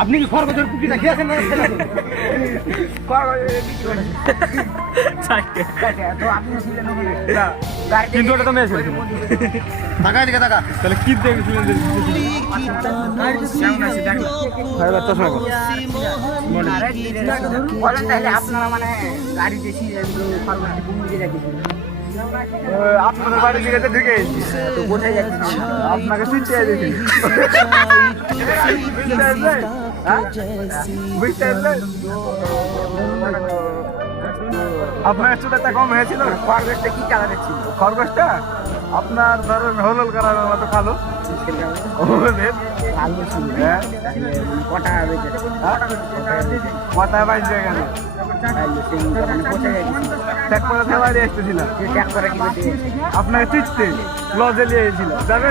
আপনি কি খরগোশের পুকিটা খেয়েছেন না? কিন্তু ওটা তো মেয়ে ছিল। টাকা দিকে টাকা তাহলে কি দেখেছিলেন? আপনারা মানে গাড়ি বেশি আপনাদের বাড়ি দিকে ঢুকে তো কোথায় যাচ্ছি আপনাকে চিনতে দিয়েছি। বুঝতে পারলেন? আপনার চুলাটা কম হয়েছিল। খরগোশটা কি কালারের ছিল? খরগোশটা আপনার ধরেন হলুদ কালারের মতো কালো। ওদের কালো ছিল। হ্যাঁ কটা বেজে মাথায় বাইশ হয়ে গেল। কোথায় যাচ্ছি ট্যাগ করে বাড়ি আসতেছিলাম। ট্যাগ করা কি করতে আপনাকে চিনতে লজে নিয়ে এসেছিল যাবে।